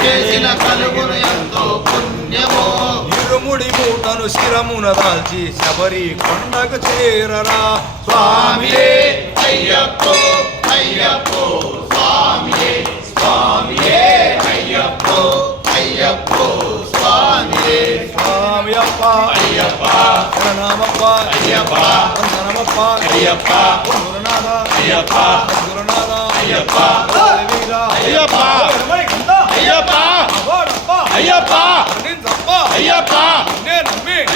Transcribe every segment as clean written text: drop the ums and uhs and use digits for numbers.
చేసిన కలుగును ఎంతో పుణ్యము ఇరుముడి మూటను శిరమున దాల్చి శబరి కొండకు చేరరా స్వామియే అయ్యప్పో అయ్యప్పో స్వామియే స్వామియే అయ్యప్పో అయ్యప్పో స్వామియే స్వామియప్ప అయ్యప్ప శరణమప్ప అయ్యప్ప వందనమప్ప అయ్యప్ప గురునాథ అయ్యప్ప గురునాథ అయ్యప్ప వీర అయ్యప్ప అయ్యప్ప అయ్యప్ప అయ్యప్ప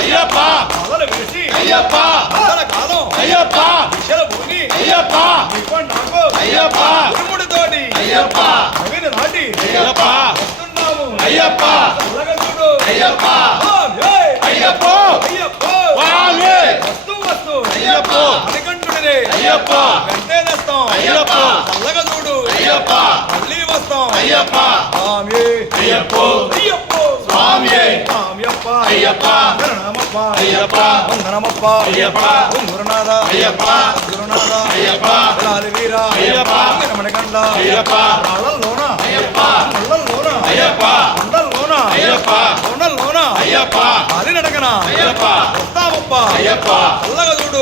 అయ్యప్ప మొదలు వేసి అయ్యప్ప అసల కాలం అయ్యప్ప దిశల భూమి అయ్యప్ప ఇప్పుడు నాకు అయ్యప్ప ఉరుముడితోటి అయ్యప్ప నవీన నాటి అయ్యప్ప వస్తున్నాము అయ్యప్ప చల్లగా చూడు అయ్యప్ప స్వామి! అయ్యప్ప అయ్యప్ప స్వామి! వస్తూ వస్తూ అయ్యప్ప అనికంటుడినే అయ్యప్ప వెంటే తెస్తాం అయ్యప్ప చల్లగా చూడు అయ్యప్ప మళ్ళీ వస్తాం అయ్యప్ప స్వామి అయ్యప్ప అయ్యప్ప స్వామి! స్వామియప్ప అయ్యప్ప శరణమప్ప అయ్యప్ప వందనమప్ప అయ్యప్ప ఓం గురునాథ అయ్యప్ప గురునాథ అయ్యప్ప లాలి వీర అయ్యప్ప మణికండ అయ్యప్ప రాళ్ళల్లోన అయ్యప్ప ముళ్ళల్లోన అయ్యప్ప కొండల్లోన అయ్యప్ప కొండల్లోన అయ్యప్ప కాలి నడకన అయ్యప్ప వస్తామప్ప అయ్యప్ప చల్లగా చూడు